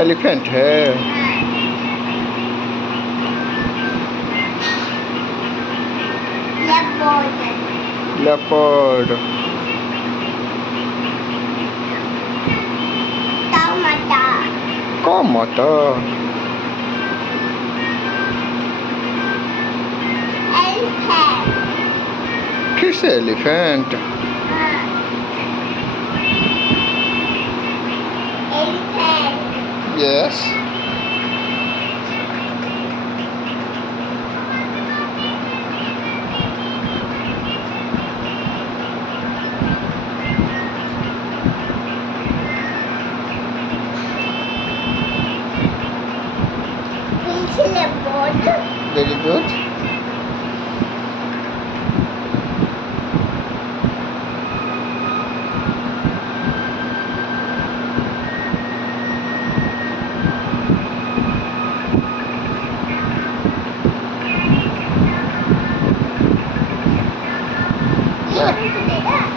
Elephant है। Leopard. टमाटर। फिर से एलिफेंट। यस। Very good.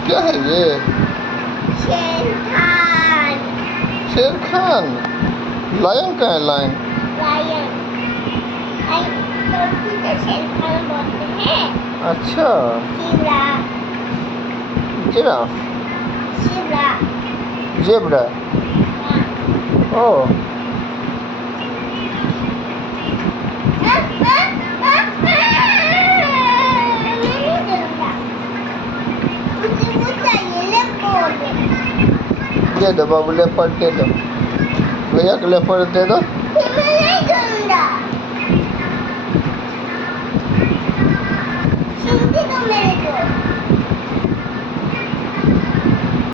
क्या है ये? शेर खान। शेर खान। लायन का है लायन? लायन। तुर्की में शेर खान बोलते हैं। अच्छा। जिराफ। जेब्रा। ओह। दे दो बाबू, लेपर्ड दे दो। भैया को लेपर्ड दे दो।